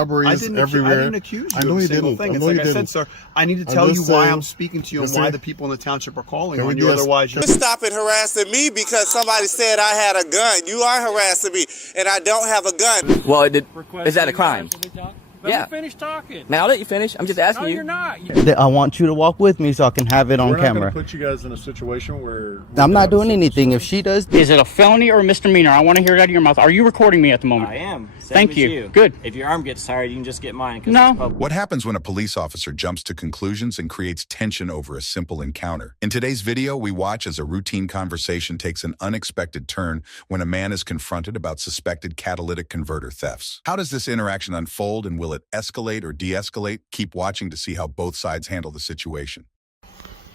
robberies everywhere. I didn't accuse you I know of a you single didn't. thing. I It's know like you I didn't. said, sir, I need to tell you why I'm speaking to you and why see? the people in the township are calling Can we on you. just- Otherwise, you're... Stop it harassing me because somebody said I had a gun. You are harassing me, and I don't have a gun. Well, is that a crime? Let Yeah. me finish talking. Man, I'll let you finish. I'm just asking No, you. you're not. I want you to walk with me so I can have it on We're not camera. going to put you guys in a situation where... I'm not doing anything. If she does, Is it a felony or a misdemeanor? I want to hear it out of your mouth. Are you recording me at the moment? I am. Same Thank as you. Good. If your arm gets tired, you can just get mine. 'Cause No. it's public. What happens when a police officer jumps to conclusions and creates tension over a simple encounter? In today's video, we watch as a routine conversation takes an unexpected turn when a man is confronted about suspected catalytic converter thefts. How does this interaction unfold, and will it escalate or de-escalate? Keep watching to see how both sides handle the situation.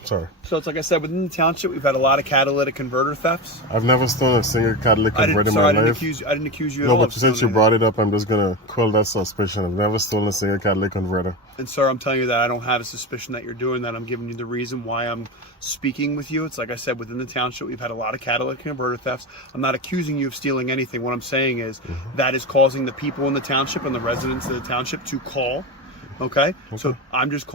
Sorry. So it's like I said, within the township, we've had a lot of catalytic converter thefts. I've never stolen a single catalytic converter in my I life. didn't accuse you at No, all. but since you brought it up, I'm just going to quell that suspicion. I've never stolen a single catalytic converter. And sir, I'm telling you that I don't have a suspicion that you're doing that. I'm giving you the reason why I'm speaking with you. It's like I said, within the township, we've had a lot of catalytic converter thefts. I'm not accusing you of stealing anything. What I'm saying is that is causing the people in the township and the residents of the township to call. Okay? So I'm just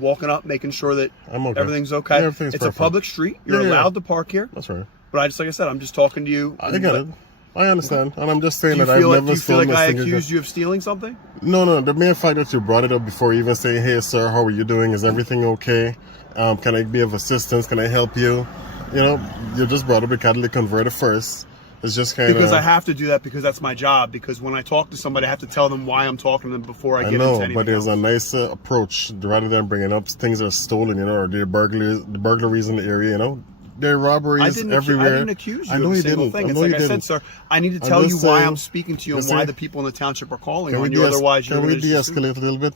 walking up, making sure that everything's okay. Yeah, everything's it's perfect. a public street. You're allowed to park here. That's right. But like I said, I'm just talking to you. I get it. I understand. And I'm just saying Do you that feel I've like, never stolen I a single... accused you of stealing something? No. The mere fact that you brought it up before even saying, hey, sir, how are you doing? Is everything okay? Can I be of assistance? Can I help you? You know, you just brought up the catalytic converter first. It's just kind of... Because I have to do that because that's my job. Because when I talk to somebody, I have to tell them why I'm talking to them before I get into anything but there's else. a nicer approach rather than bringing up things that are stolen, you know, or the burglaries in the area, you know. There are robberies everywhere. I didn't accuse you I know of a you single didn't. thing. I It's know like you I said, didn't. sir, I need to tell you why I'm speaking to you and why Listen, the people in the township are calling can on we you. Otherwise, can we de-escalate a little bit?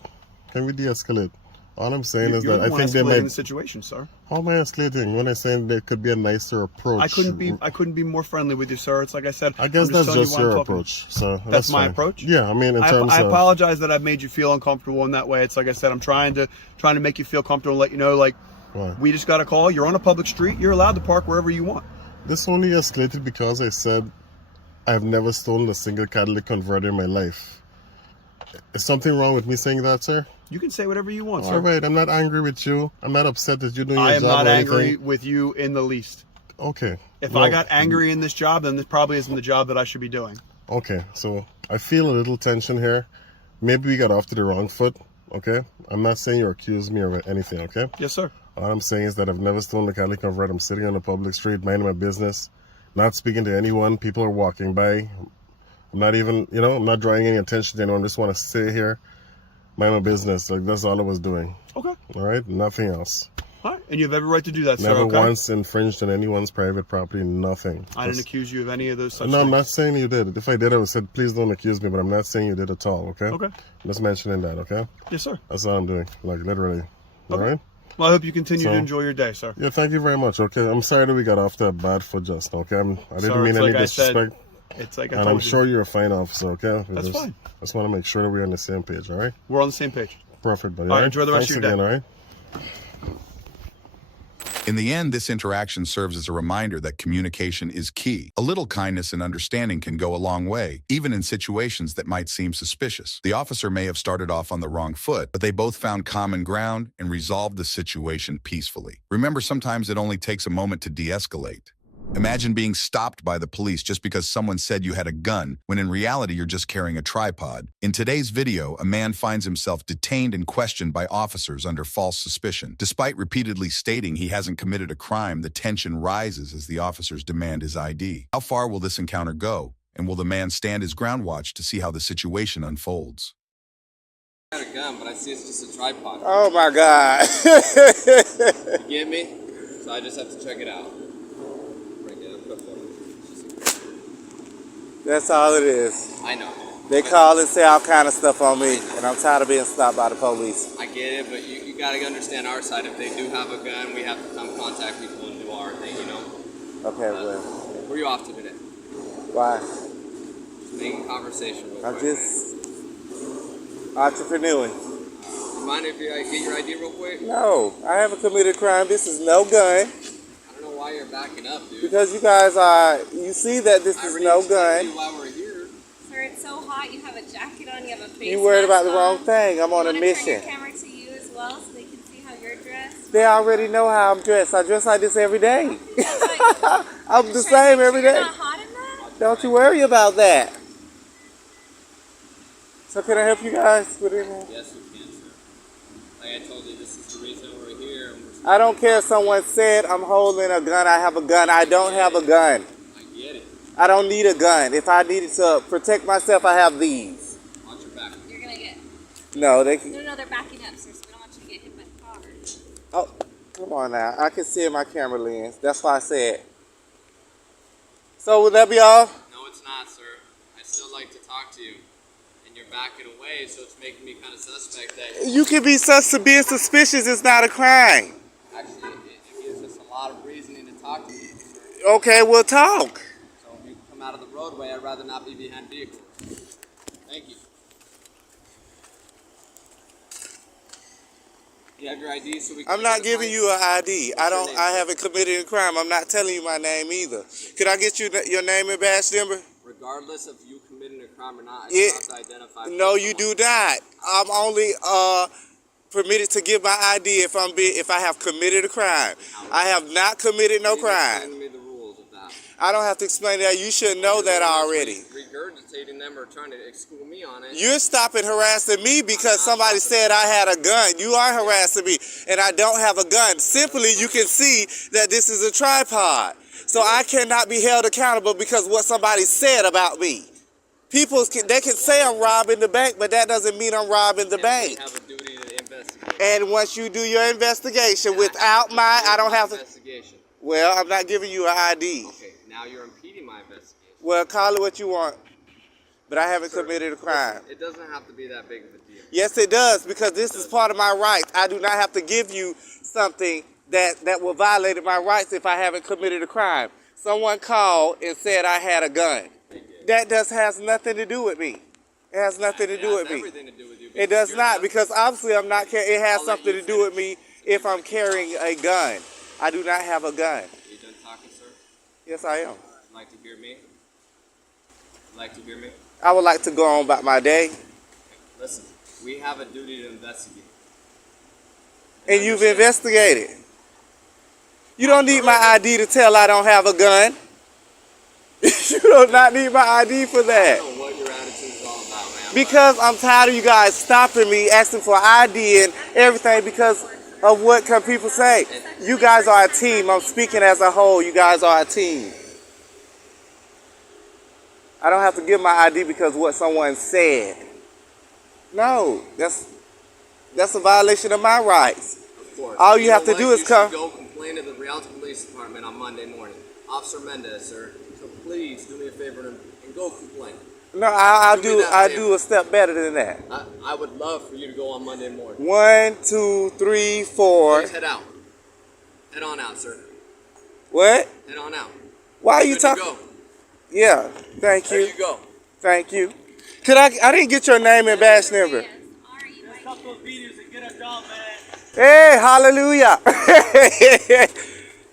Can we de-escalate? All I'm saying is that I think they might might... the situation, sir. How am I escalating when I'm saying there could be a nicer approach? I couldn't be more friendly with you, sir. It's like I said. I guess that's just your approach. So that's my fine. approach. Yeah, I mean, in terms I of... apologize that I've made you feel uncomfortable in that way. It's like I said, I'm trying to make you feel comfortable and let you know, like, we just got a call. You're on a public street. You're allowed to park wherever you want. This only escalated because I said I've never stolen a single catalytic converter in my life. Is something wrong with me saying that, sir? You can say whatever you want, sir. All right, I'm not angry with you. I'm not upset that you're doing your job. I am not or angry anything. with you in the least. Okay. If I got angry in this job, then this probably isn't the job that I should be doing. Okay, so I feel a little tension here. Maybe we got off to the wrong foot, okay? I'm not saying you accuse me of anything, okay? Yes, sir. All I'm saying is that I've never stolen a catalytic converter. I'm sitting on a public street, minding my business, not speaking to anyone. People are walking by. I'm not even, you know, I'm not drawing any attention to anyone. I just want to stay here, mind my business. Like, that's all I was doing. Okay. All right? Nothing else. All right. And you have every right to do that, sir, Never okay? once infringed on anyone's private property, nothing. I didn't accuse you of any of those such No, things. I'm not saying you did. If I did, I would have said, please don't accuse me, but I'm not saying you did at all, okay? Okay. I'm just mentioning that, okay? Yes, sir. That's all I'm doing, like, literally. All right? Well, I hope you continue to enjoy your day, sir. Yeah, thank you very much, okay? I'm sorry that we got off to a bad foot just now, okay? I didn't mean any disrespect. It's like I and told I'm sure you're a fine officer, okay? That's fine. I just want to make sure that we're on the same page, all right? We're on the same page. Perfect, buddy. All right, enjoy the rest Thanks of your again, day. all right? In the end, this interaction serves as a reminder that communication is key. A little kindness and understanding can go a long way, even in situations that might seem suspicious. The officer may have started off on the wrong foot, but they both found common ground and resolved the situation peacefully. Remember, sometimes it only takes a moment to de-escalate. Imagine being stopped by the police just because someone said you had a gun, when in reality you're just carrying a tripod. In today's video, a man finds himself detained and questioned by officers under false suspicion. Despite repeatedly stating he hasn't committed a crime, the tension rises as the officers demand his ID. How far will this encounter go? And will the man stand his ground watch to see how the situation unfolds? I got a gun, but I see it's just a tripod. Oh my God. You get me? So I just have to check it out. That's all it is. I know. They call and say all kind of stuff on me, and I'm tired of being stopped by the police. I get it, but you gotta understand our side. If they do have a gun, we have to come contact people and do our thing, you know? Okay, well. Where are you off to today? Why? Just making conversation real I'm quick. just entrepreneuring. You mind if I get your ID real quick? No, I haven't committed a crime. This is no gun. I don't know why you're backing up, dude. Because you guys are, you see that this is no gun. While we're here. Sir, it's so hot. You have a jacket on. You have a face You worried about the mask wrong on. thing. I'm on a Turn mission. your camera to you as well, so they can see how you're dressed. They already know how I'm dressed. I dress like this every day. Like, I'm the same every you're day. not hot in that? Don't you worry about that. So can I help you guys with anything? Yes, you can, sir. Like I told you, this is the reason we're here. And I don't care if someone said I'm holding a gun. I have a gun. I don't have a gun. I get it. I don't need a gun. If I needed to protect myself, I have these. Watch your back. You're gonna get. No, they can. No, they're backing up, sir. So we don't want you to get hit by the car. Oh, come on now. I can see in my camera lens. That's why I said. So would that be all? No, it's not, sir. I'd still like to talk to you. And you're backing away, so it's making me kind of suspect that... You can be being suspicious. It's not a crime. Actually, it gives us a lot of reasoning to talk to you, sir. Okay, we'll talk. So if you come out of the roadway, I'd rather not be behind vehicles. Thank you. You have your ID so we can... I'm not giving you an ID. I haven't committed a crime. I'm not telling you my name either. Could I get you your name and badge number? Regardless of you committing a crime or not, I still have to identify... No, you do not. I'm only permitted to give my ID if I have committed a crime. I have not committed no crime. Explain to me the rules of that. I don't have to explain that. You should know that already. Regurgitating them or trying to school me on it. You're stopping harassing me because somebody said I had a gun. You are harassing me, and I don't have a gun. Simply, you can see that this is a tripod. So I cannot be held accountable because what somebody said about me. People, they can say I'm robbing the bank, but that doesn't mean I'm robbing the bank. We have a duty to investigate. And once you do your investigation without I don't have to... Investigation. Well, I'm not giving you an ID. Okay, now you're impeding my investigation. Well, call it what you want. But I haven't committed a crime. Listen, it doesn't have to be that big of a deal. Yes, it does, because this is part of my rights. I do not have to give you something that will violate my rights if I haven't committed a crime. Someone called and said I had a gun. That has nothing to do with me. It has nothing to do with me. Everything to do with you. It does not, because obviously I'm not. It has something to do with me if I'm carrying a gun. I do not have a gun. Are you done talking, sir? Yes, I am. Would you like to hear me? Would you like to hear me? I would like to go on about my day. Listen, we have a duty to investigate. And you've investigated. You don't need my ID to tell I don't have a gun. You do not need my ID for that. I don't know what your attitude is all about, man. Because I'm tired of you guys stopping me, asking for ID and everything because of what can people say. You guys are a team. I'm speaking as a whole. You guys are a team. I don't have to give my ID because of what someone said. No, that's a violation of my rights. Of course. All you have to do is come. You should go complain to the Rialto Police Department on Monday morning. Officer Mendez, sir. So please do me a favor and go complain. No, I do a step better than that. I would love for you to go on Monday morning. 1, 2, 3, 4. Please head out. Head on out, sir. What? Head on out. Why are you Good to talking? go. Yeah, thank you. There you go. Thank you. I didn't get your name and badge number. Hey, hallelujah.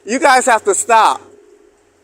You guys have to stop.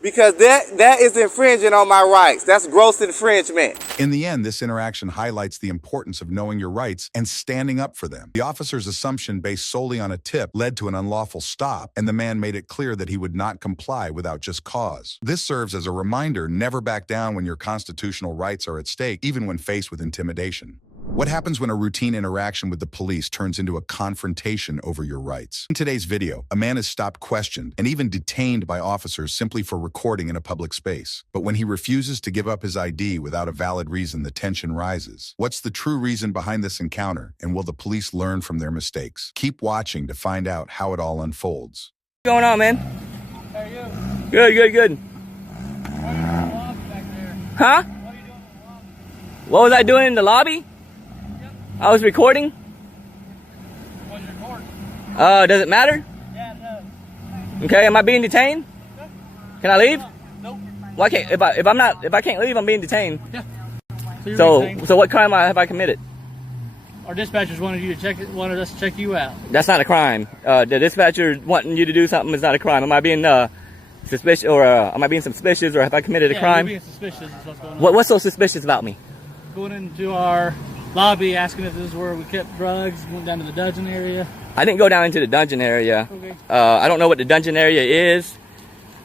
Because that is infringing on my rights. That's gross infringement. In the end, this interaction highlights the importance of knowing your rights and standing up for them. The officer's assumption based solely on a tip led to an unlawful stop, and the man made it clear that he would not comply without just cause. This serves as a reminder: never back down when your constitutional rights are at stake, even when faced with intimidation. What happens when a routine interaction with the police turns into a confrontation over your rights? In today's video, a man is stopped, questioned, and even detained by officers simply for recording in a public space. But when he refuses to give up his ID without a valid reason, the tension rises. What's the true reason behind this encounter, and will the police learn from their mistakes? Keep watching to find out how it all unfolds. What's going on, man? How are you? Good. Huh? What was I doing in the lobby? I was recording. What's your court? Does it matter? Yeah, it does. Okay, am I being detained? Can I leave? Nope. Why can't if I can't leave, I'm being detained. Yeah. So what crime have I committed? Our dispatchers wanted us to check you out. That's not a crime. The dispatcher wanting you to do something is not a crime. Am I being suspicious, or am I being suspicious, or have I committed a crime? You're being suspicious is what's going on. What's so suspicious about me? going into our lobby asking if this is where we kept drugs. Went down to the dungeon area. I didn't go down into the dungeon area. Okay. I don't know what the dungeon area is.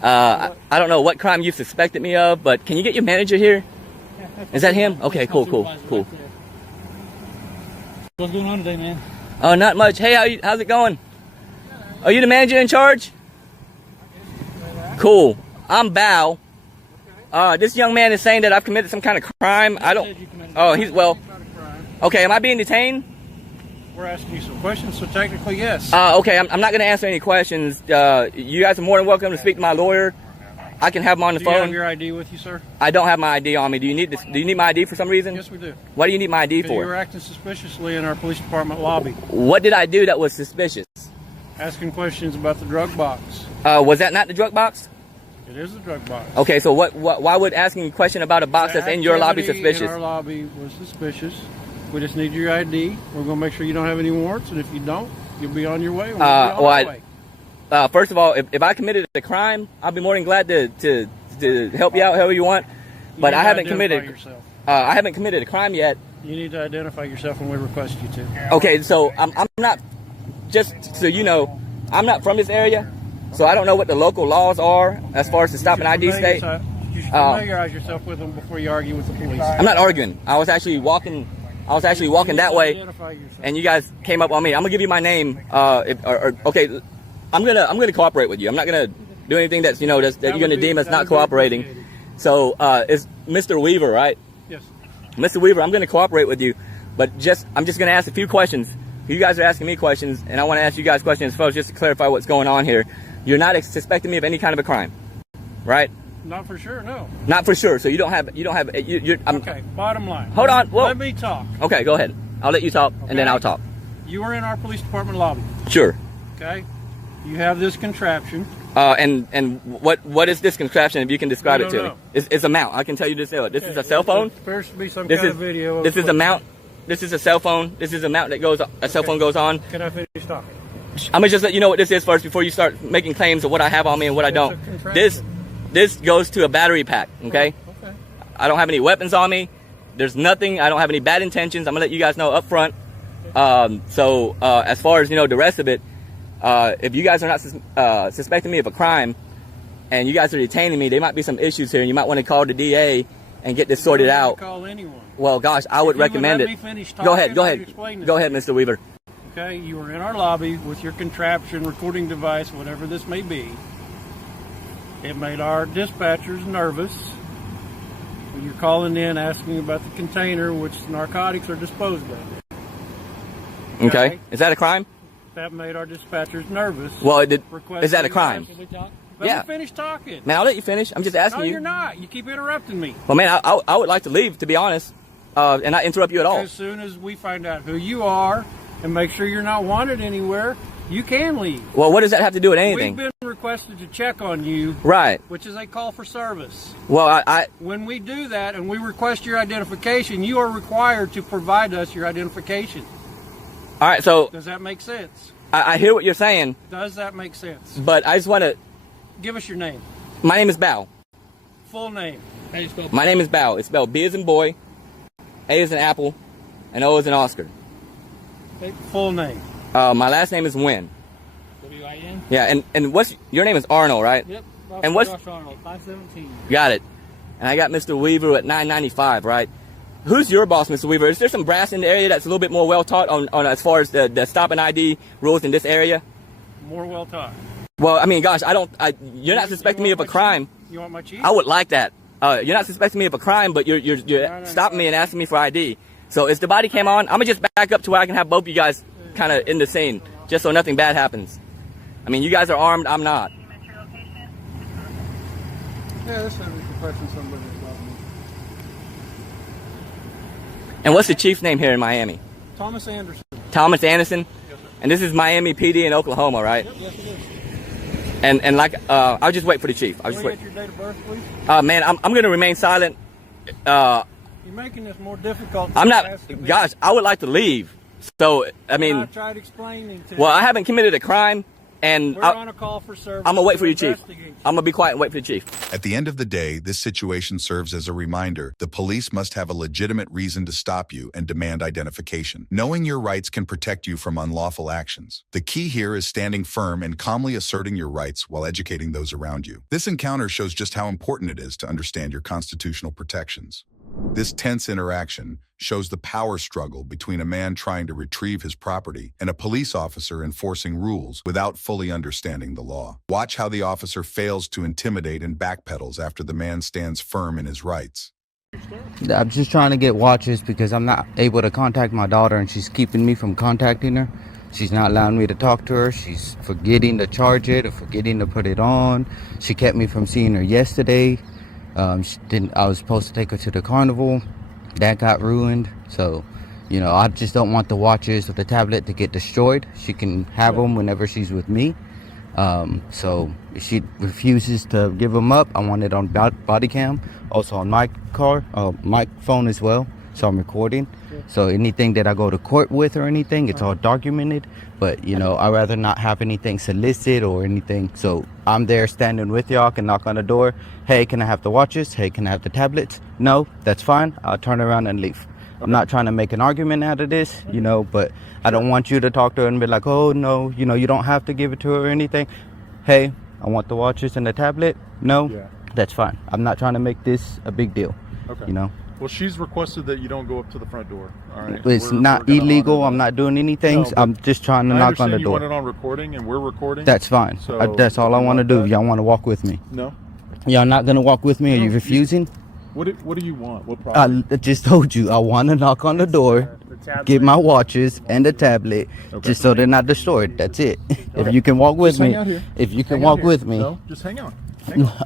I don't know what crime you suspected me of, but can you get your manager here? Yeah, Is that him? Okay, cool. What's going on today, man? Oh, not much. Hey, how's it going? Are you the manager in charge? Cool. I'm Bao. This young man is saying that I've committed some kind of crime. I don't. Oh, he's well. Okay, am I being detained? We're asking you some questions, so technically, yes. Okay, I'm not going to answer any questions. You guys are more than welcome to speak to my lawyer. I can have him on the phone. Do you have your ID with you, sir? I don't have my ID on me. Do you need this? Do you need my ID for some reason? Yes, we do. What do you need my ID You were for? acting suspiciously in our police department lobby, What did I do that was suspicious? asking questions about the drug box. Was that not the drug box? It is the drug box. Okay, so why would asking a question about a box that's in your lobby Activity suspicious? In our lobby was suspicious. We just need your ID. We're going to make sure you don't have any warrants, and if you don't, you'll be on your way. We'll be on our way. First of all, if I committed a crime, I'll be more than glad to help you out however you want. But I haven't committed. I haven't committed a crime yet. You need to identify yourself when we request you to. Okay, so I'm not. Just so you know, I'm not from this area, so I don't know what the local laws are as far as the stop and ID state. You should familiarize yourself with them before you argue with the police. I'm not arguing. I was actually walking that way, and you guys came up on me. I'm gonna give you my name. Okay, I'm gonna cooperate with you. I'm not gonna do anything that's that you're gonna deem as not cooperating. So it's Mr. Weaver, right? Yes. Mr. Weaver, I'm gonna cooperate with you, but I'm just gonna ask a few questions. You guys are asking me questions, and I want to ask you guys questions first, just to clarify what's going on here. You're not suspecting me of any kind of a crime, right? Not for sure, no. Not for sure. So you don't have. Okay. Bottom line. Hold on. Whoa. Let me talk. Okay, go ahead. I'll let you talk, and then I'll talk. You were in our police department lobby. Sure. Okay. You have this contraption. And what is this contraption? If you can describe it to me, know. it's a mount. I can tell you this. This is a cell phone. It appears to be some kind of video. This is a mount. This is a cell phone. This is a mount that goes. A cell phone goes on. Can I finish talking? I'm gonna just let you know what this is first before you start making claims of what I have on me and what I don't. This goes to a battery pack. Okay. Okay. I don't have any weapons on me. There's nothing. I don't have any bad intentions. I'm gonna let you guys know up front. So as far as the rest of it, if you guys are not suspecting me of a crime, and you guys are detaining me, there might be some issues here, and you might want to call the DA and get this sorted out. Call anyone. Well, gosh, I would recommend it. Go ahead, Mr. Weaver. Okay, you were in our lobby with your contraption, recording device, whatever this may be. It made our dispatchers nervous. When you're calling in asking about the container which narcotics are disposed of. Okay. Is that a crime? That made our dispatchers nervous. Well, is that a crime? Let me finish talking. Man, I'll let you finish. I'm just asking you. No, you're not. You keep interrupting me. Well, man, I would like to leave, to be honest, and not interrupt you at all. As soon as we find out who you are and make sure you're not wanted anywhere, you can leave. Well, what does that have to do with anything? We've been requested to check on you. Right. Which is a call for service. Well, when we do that and we request your identification, you are required to provide us your identification. All right, so... Does that make sense? I hear what you're saying. Does that make sense? But I just want to... Give us your name. My name is Bao. Full name. My name is Bao. It's spelled B as in boy, A as in apple, and O as in Oscar. Full name. My last name is Wynn. W-I-N? Yeah, and your name is Arnold, right? Yep. And what's... Arnold, 517. Got it. And I got Mr. Weaver at 995, right? Who's your boss, Mr. Weaver? Is there some brass in the area that's a little bit more well taught on as far as the stop and ID rules in this area? More well taught. Well, I mean, gosh, you're not suspecting me of a crime. You want my chief? I would like that. You're not suspecting me of a crime, but you're stopping me and asking me for ID. So is the body cam on? I'm gonna just back up to where I can have both you guys kind of in the scene, just so nothing bad happens. I mean, you guys are armed. I'm not. Yeah, this is requesting somebody. And what's the chief's name here in Miami? Thomas Anderson. Thomas Anderson? Yes, sir. And this is Miami PD in Oklahoma, right? Yep, yes, it is. And like, I'll just wait for the chief. I'll just wait. Get your date of birth, please? Man, I'm going to remain silent. You're making this more difficult. I'm not, gosh, I would like to leave. So, I mean. I tried explaining to well, I haven't committed a crime, And We're on a call for service. I'm gonna wait for you, Chief. Investigate. I'm gonna be quiet and wait for the Chief. At the end of the day, this situation serves as a reminder the police must have a legitimate reason to stop you and demand identification. Knowing your rights can protect you from unlawful actions. The key here is standing firm and calmly asserting your rights while educating those around you. This encounter shows just how important it is to understand your constitutional protections. This tense interaction shows the power struggle between a man trying to retrieve his property and a police officer enforcing rules without fully understanding the law. Watch how the officer fails to intimidate and backpedals after the man stands firm in his rights. I'm just trying to get watches because I'm not able to contact my daughter and she's keeping me from contacting her. She's not allowing me to talk to her. She's forgetting to charge it or forgetting to put it on. She kept me from seeing her yesterday. I was supposed to take her to the carnival. That got ruined. So, you know, I just don't want the watches or the tablet to get destroyed. She can have them whenever she's with me. So if she refuses to give them up, I want it on body cam. Also on my car, my phone as well. So I'm recording. So anything that I go to court with or anything, it's all documented. But, you know, I'd rather not have anything solicit or anything. So I'm there standing with y'all, can knock on the door. Hey, can I have the watches? Hey, can I have the tablets? No, that's fine. I'll turn around and leave. I'm not trying to make an argument out of this, you know, but I don't want you to talk to her and be like, oh, no, you know, you don't have to give it to her or anything. Hey, I want the watches and the tablet. No, that's fine. I'm not trying to make this a big deal, you know. Well, she's requested that you don't go up to the front door. All right. It's not illegal. I'm not doing anything. No, I'm just trying to knock on the you door. want it on recording, and we're recording. That's fine. So that's all I want to do. Y'all want to walk with me? No. Y'all not gonna walk with me? Are you refusing? What do you want? What problem? I just told you I want to knock on the door, get my watches and the tablet, just so they're not destroyed. That's it. If you can walk with me, if you can walk with me. No, just hang on.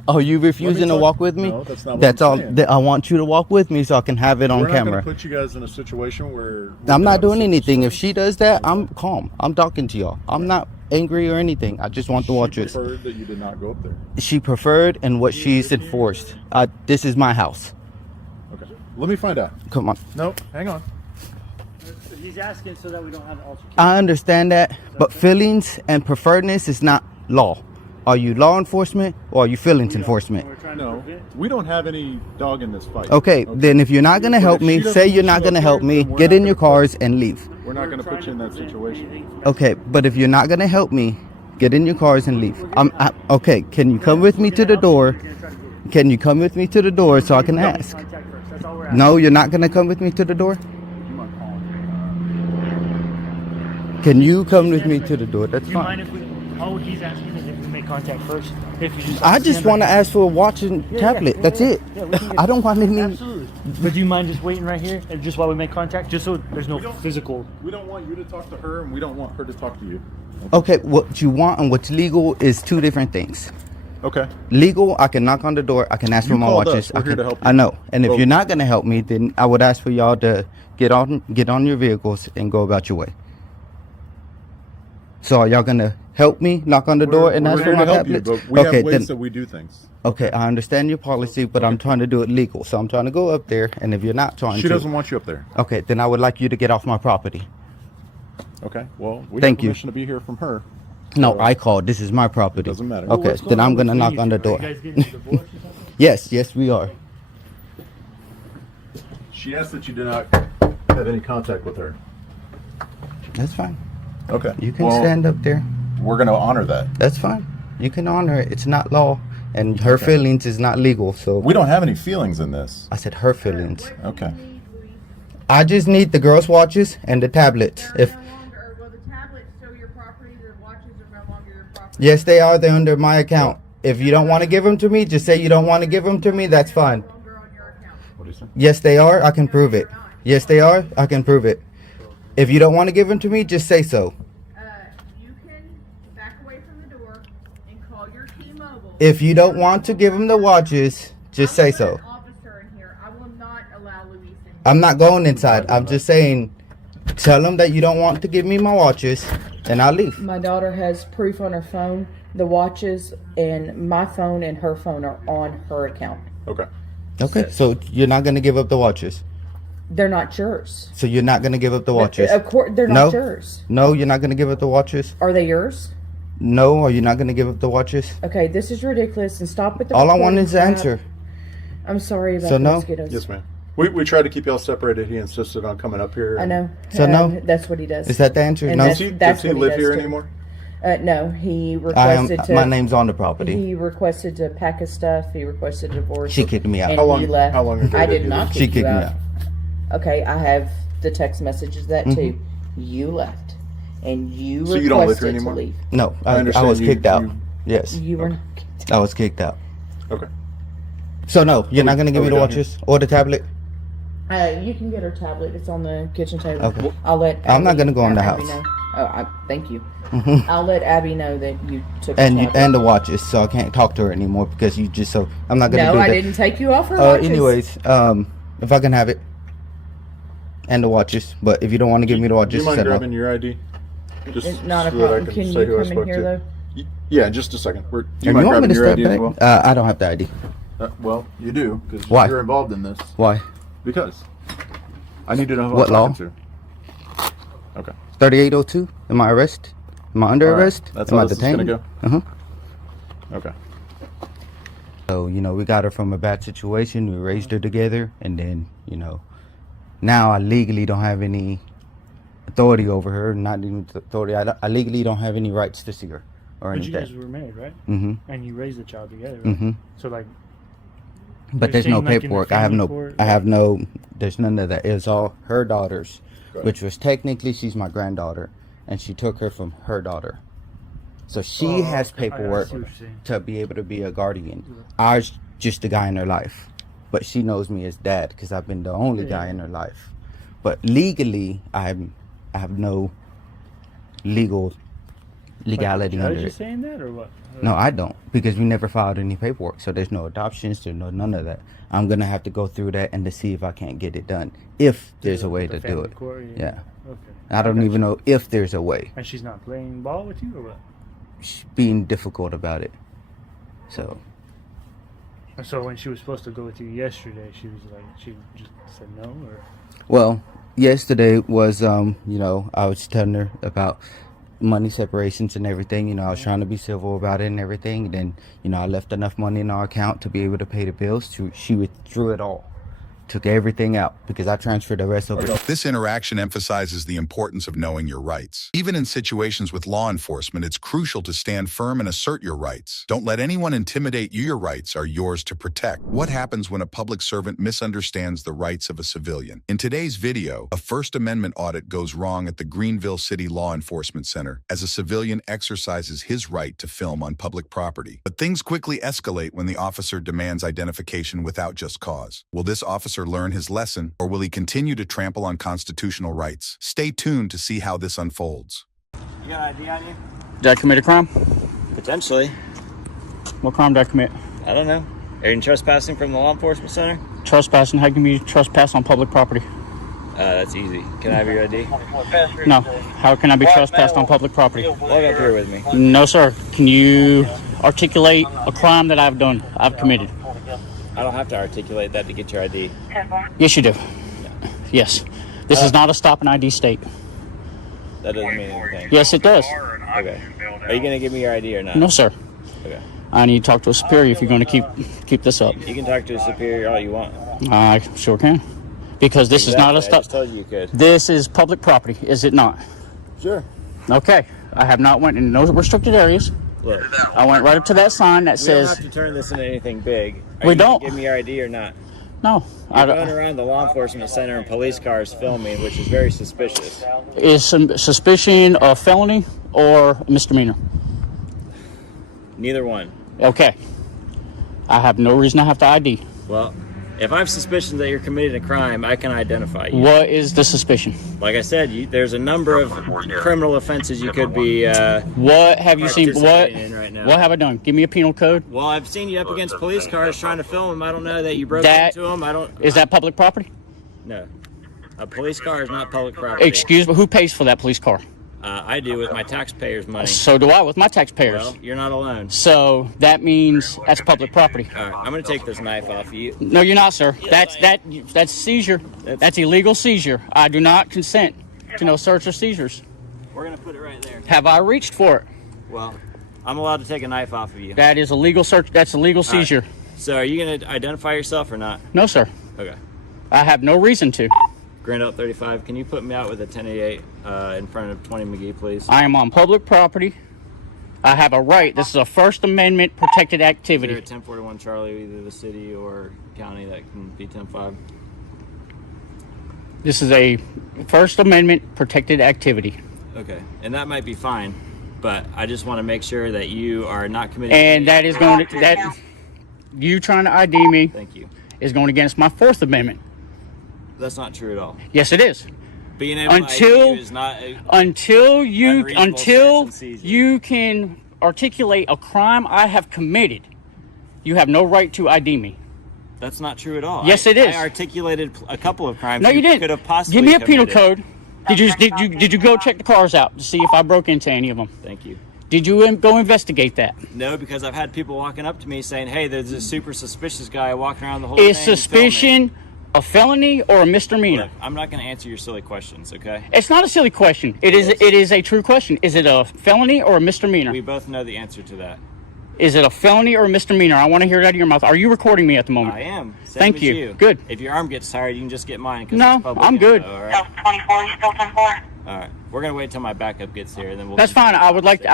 Oh, you refusing to walk with me? No, that's not what That's I'm all. saying. I want you to walk with me so I can have it on We're not camera. going to put you guys in a situation where I'm not doing anything. If she does that, I'm calm. I'm talking to y'all. I'm not angry or anything. I just want the watches. She preferred that you did not go up there. She preferred and what she's enforced. This is my house. Okay. Let me find out. Come on. No, hang on. He's asking so that we don't have an altercation. I understand that, but feelings and preferredness is not law. Are you law enforcement or are you feelings enforcement? No, we don't have any dog in this fight. Okay, then if you're not going to help me, say you're not going to help me, get in your cars and leave. We're not going to put you in that situation. Okay, but if you're not going to help me, get in your cars and leave. Okay, can you come with me to the door? Can you come with me to the door so I can ask? No, you're not going to come with me to the door? Can you come with me to the door? That's Do you mind fine. if we? All he's asking is if we make contact first. If you just. I just want to ask for a watch and tablet. That's it. I don't want any. Absolutely. But do you mind just waiting right here, and just while we make contact, just so there's no physical? We don't want you to talk to her, and we don't want her to talk to you. Okay, what you want and what's legal is two different things. Okay. Legal, I can knock on the door. I can ask for my called watches. us. We're here to help you. I know. And if Well- you're not going to help me, then I would ask for y'all to get on your vehicles and go about your way. So are y'all going to help me knock on the door and ask for We're my here to help you, tablets? but we Okay, have ways then. that we do things. Okay, I understand your policy, but I'm trying to do it legal. So I'm trying to go up there, and if you're not trying She to, doesn't want you up there. okay, then I would like you to get off my property. Okay. Well, we Thank have you. permission to be here from her. No, I called. This is my property. Doesn't matter. Okay, then I'm gonna knock on the door. Yes, we are. She asked that you do not have any contact with her. That's fine. Okay. You can stand up there. We're going to honor that. That's fine. You can honor it. It's not law, and her feelings is not legal. So We don't have any feelings in this. I said her feelings. Okay. I just need the girls' watches and the tablets. If yes, they are. They're under my account. If you don't want to give them to me, just say you don't want to give them to me. That's fine. What do you say? Yes, they are. I can prove it. Yes, they are. I can prove it. If you don't want to give them to me, just say so. You can back away from the door and call your T-Mobile. If you don't want to give them the watches, just say so. Officer in here. I will not allow Luis in. I'm not going inside. I'm just saying, tell them that you don't want to give me my watches, and I'll leave. My daughter has proof on her phone. The watches and my phone and her phone are on her account. Okay. Okay, so you're not going to give up the watches. They're not yours. So you're not going to give up the watches. Of course, they're No. not yours. No, you're not going to give up the watches. Are they yours? No, are you not going to give up the watches? Okay, this is ridiculous, and stop with the All I want recording is the crap. answer. I'm sorry about So the no? mosquitoes. Yes, ma'am. We tried to keep y'all separated. He insisted on coming up here. I know. So no? That's what he does. Is that the answer? And No? Does he live here anymore? No, he requested to. My name's on the property. He requested to pack his stuff. He requested a divorce. She kicked me out. And he left. How long ago I did did he not leave? She kick you kicked me out. out. Okay, I have the text messages of that Mm-hmm. too. You left, and you So requested you don't live here to anymore? leave. No, I I understand was you- kicked out. you- Yes, You were not. I was kicked out. Okay. So no, you're not going to give are me we the done here? watches or the tablet? You can get her tablet. It's on the kitchen table. Okay. I'll let. I'm not Abby- gonna go in the Abby house. know. Oh, thank you. Mhm. I'll let Abby know that you took the And tablet. and the watches, so I can't talk to her anymore because you just so I'm not going to No, do that. I didn't take you off her watches. Anyways, if I can have it and the watches, but if you don't want to give me the Do watches, you mind then no. grabbing your ID? Just It's not a so that I problem. can Can say you who I come in spoke here to. though? Yeah, in just a second. Do And you mind want me grabbing to your step ID as back? well? I don't have the ID. Well, you do because Why? you're involved in this. Why? Because I need to know who What I'm law? talking to. Okay. 3802. Am I arrested? Am I under All right. arrest? That's Am how I this is gonna detained? go? Okay. So, we got her from a bad situation. We raised her together. And then, now I legally don't have any authority over her. Not even authority. I legally don't have any rights to see her or But you guys anything. were married, right? Mm-hmm. And you raised the child together, right? Mm-hmm. So like, But You're there's no saying, like, in the paperwork. I have family no. court, I have no. There's none of that. It's all her daughters, Got it. which was technically she's my granddaughter, and she took her from her daughter. So she has okay. I paperwork see what you're saying. to be able to be a guardian. I was just the guy in her life, but she knows me as dad because I've been the only guy in her life. But legally, I have no legality Like, the under judge it. is saying that or what? No, I don't, because we never filed any paperwork. So there's no adoptions, there's none of that. I'm gonna have to go through that and to see if I can't get it done, if there's a way The to do family it. court, Yeah. Okay. I don't even know if there's a way. And she's not playing ball with you or what? She's being difficult about it. So And so when she was supposed to go with you yesterday, she was like, she just said no, or well, yesterday was I was telling her about money separations and everything. I was trying to be civil about it and everything. And then, I left enough money in our account to be able to pay the bills. She withdrew it all. Took everything out because I transferred the rest of it. This interaction emphasizes the importance of knowing your rights. Even in situations with law enforcement, it's crucial to stand firm and assert your rights. Don't let anyone intimidate you. Your rights are yours to protect. What happens when a public servant misunderstands the rights of a civilian? In today's video, a First Amendment audit goes wrong at the Greenville City Law Enforcement Center as a civilian exercises his right to film on public property. But things quickly escalate when the officer demands identification without just cause. Will this officer learn his lesson, or will he continue to trample on constitutional rights? Stay tuned to see how this unfolds. You got ID on you? did I commit a crime? Potentially. What crime did I commit? I don't know. Are you trespassing from the law enforcement center? Trespassing. How can you trespass on public property? That's easy. Can I have your ID? No. How can I be trespassed on public property? Walk up here with me. No, sir. Can you articulate a crime that I've done, I've committed? I don't have to articulate that to get your ID. Yes, you do. Yes. This is not a stop and ID state. That doesn't mean anything. Yes, it does. Okay. Are you going to give me your ID or not? No, sir. Okay. I need to talk to a superior if you're going to keep this up. You can talk to a superior all you want. I sure can. Because this is not a Exactly. I stop. just told you could. This is public property, is it not? Sure. Okay. I have not went in no restricted areas. Look. I went right up to that sign that We don't says... have to turn this into anything big. We don't. Give me your ID or not? No. You're going around the law enforcement center in police cars filming, which is very suspicious. Is some suspicion of felony or misdemeanor? Neither one. Okay. I have no reason to have to ID. Well, if I have suspicions that you're committing a crime, I can identify you. What is the suspicion? Like I said, there's a number of criminal offenses you could be what have you seen? What participating in right now. What have I done? Give me a penal code. Well, I've seen you up against police cars trying to film them. I don't know that you broke That- into them. Is that public property? No. A police car is not public property. Excuse me, who pays for that police car? I do with my taxpayers' money. So do I with my taxpayers. Well, you're not alone. So that means that's public property. All right, I'm going to take this knife off of you. No, you're not, sir. Yes, That's seizure. That's illegal seizure. I do not consent to no search or seizures. We're going to put it right there. Have I reached for it? Well, I'm allowed to take a knife off of you. That is a legal search. That's a legal seizure. Right. So are you going to identify yourself or not? No, sir. Okay. I have no reason to. Greenville 35, can you put me out with a 1088 in front of 20 McGee, please? I am on public property. I have a right. This is a First Amendment protected activity. Is there a 1041 Charlie, either the city or county, that can be 10-5? This is a First Amendment protected activity. Okay, and that might be fine, but I just want to make sure that you are not committing. And that is going to, that you trying to ID me. Thank you. Is going against my Fourth Amendment. That's not true at all. Yes, it is. Being able to ID you is not until you search and you can articulate a crime I have committed, you have no right to ID me. That's not true at all. Yes, it is. I articulated a couple of crimes. No, you didn't. Could have possibly give me a penal committed. code. Did you go check the cars out to see if I broke into any of them? Thank you. Did you go investigate that? No, because I've had people walking up to me saying, "Hey, there's this super suspicious guy walking around the whole thing." Is suspicion a felony or a misdemeanor? Look, I'm not going to answer your silly questions, okay? It's not a silly question. It is a true question. Is it a felony or a misdemeanor? We both know the answer to that. Is it a felony or a misdemeanor? I want to hear it out of your mouth. Are you recording me at the moment? I am. Same Thank as you. Good. If your arm gets tired, you can just get mine. No, I'm good. All right. 24, you still 24? All right. We're going to wait till my backup gets here, and then we'll... That's fine. I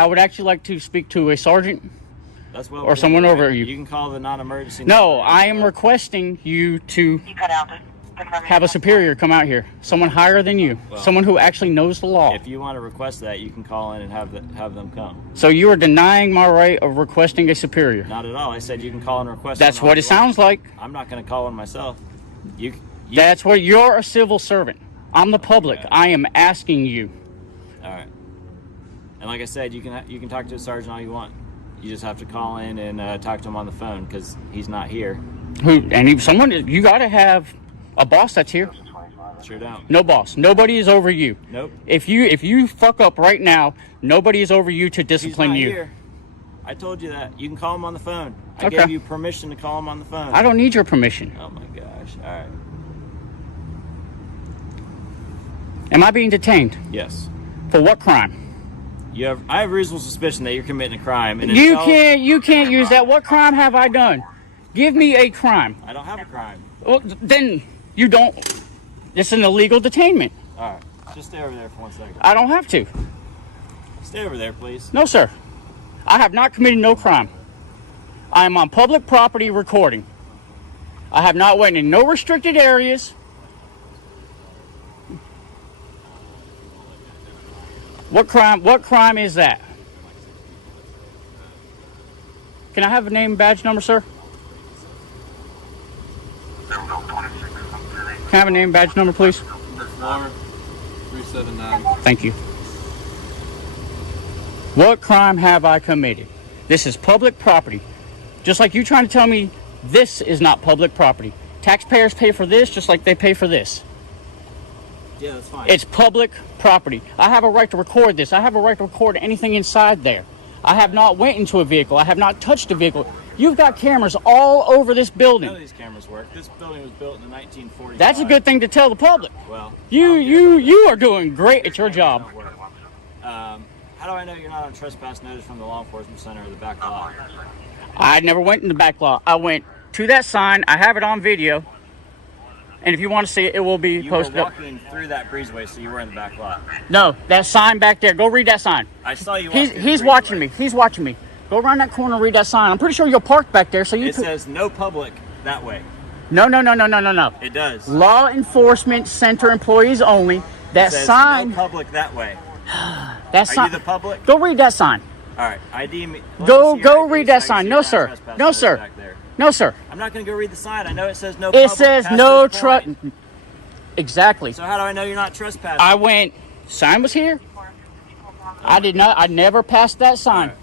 would actually like to speak to a sergeant. That's well or someone over you. You can call the non-emergency. No, I am requesting you to have a superior come out here. Someone higher than you. Well, someone who actually knows the law. If you want to request that, you can call in and have them come. So you are denying my right of requesting a superior? Not at all. I said you can call and request. That's what it sounds like. I'm not going to call one myself. You That's what you're a civil servant. I'm the public. Okay. I am asking you. All right. And like I said, you can talk to a sergeant all you want. You just have to call in and talk to him on the phone because he's not here. You got to have a boss that's here. Sure don't. No boss. Nobody is over you. Nope. If you fuck up right now, nobody is over you to discipline he's not you. Here. I told you that. You can call him on the phone. I Okay. gave you permission to call him on the phone. I don't need your permission. Oh my gosh. All right. Am I being detained? Yes. For what crime? I have reasonable suspicion that you're committing a crime. And You can't use that. What crime have I done? Give me a crime. I don't have a crime. Well, then you don't. It's an illegal detainment. All right. Just stay over there for 1 second. I don't have to. Stay over there, please. No, sir. I have not committed no crime. I am on public property recording. I have not went in no restricted areas. What crime is that? Can I have a name and badge number, sir? Can I have a name and badge number, please? 379. Thank you. What crime have I committed? This is public property. Just like you trying to tell me this is not public property. Taxpayers pay for this just like they pay for this. Yeah, that's fine. It's public property. I have a right to record this. I have a right to record anything inside there. I have not went into a vehicle. I have not touched a vehicle. You've got cameras all over this building. None of these cameras work. This building was built in the 1940s. That's a good thing to tell the public. Well, you are doing great at your job. How do I know you're not on trespass notice from the law enforcement center or the back lot? I never went in the back lot. I went to that sign. I have it on video. And if you want to see it, it will be posted up. You were walking through that breezeway, so you were in the back lot. No, that sign back there. Go read that sign. I saw you. He's watching me. He's watching me. Go around that corner and read that sign. I'm pretty sure you'll park back there. So It says no public that way. No. It does. Law enforcement center employees only. That It says sign. no public that way. That Are sign. you the public? Go read that sign. All right, ID me. Let me Go see your ID read so that I can sign. see No you're sir. not trespassing No notice sir. back there. No sir. I'm not going to go read the sign. I know it says no. It public says past no this point. Exactly. So how do I know you're not trespassing? I went. Sign was here. I did not. I never passed that sign. Right.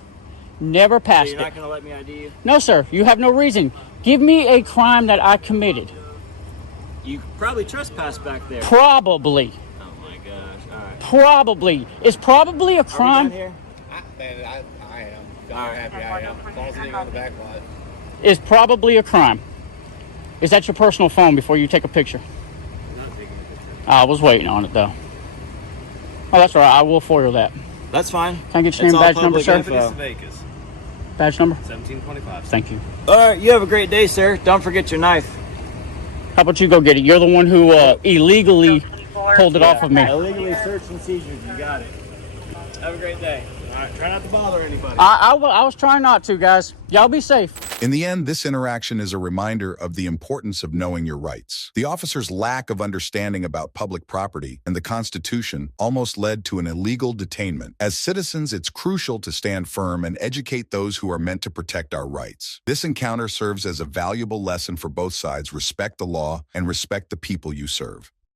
Never So passed you're it. not going to let me ID you? No, sir. You have no reason. Give me a crime that I committed. You probably trespassed back there. Probably. Oh my gosh! All right. Probably. Is probably a crime. Are we done here? I am. I'm happy I am. As long as it ain't on the back lot. Is probably a crime. Is that your personal phone before you take a picture? I'm not taking a picture. I was waiting on it though. Oh, that's all right. I will foil that. That's fine. Can I get your name and badge number, sir? Info. Badge number? 1725. Thank you. All right, you have a great day, sir. Don't forget your knife. How about you go get it? You're the one who illegally pulled it off of me. Illegally search and seizures. You got it. Have a great day. All right, try not to bother anybody. I was trying not to, guys. Y'all be safe. In the end, this interaction is a reminder of the importance of knowing your rights. The officer's lack of understanding about public property and the Constitution almost led to an illegal detainment. As citizens, it's crucial to stand firm and educate those who are meant to protect our rights. This encounter serves as a valuable lesson for both sides. Respect the law and respect the people you serve.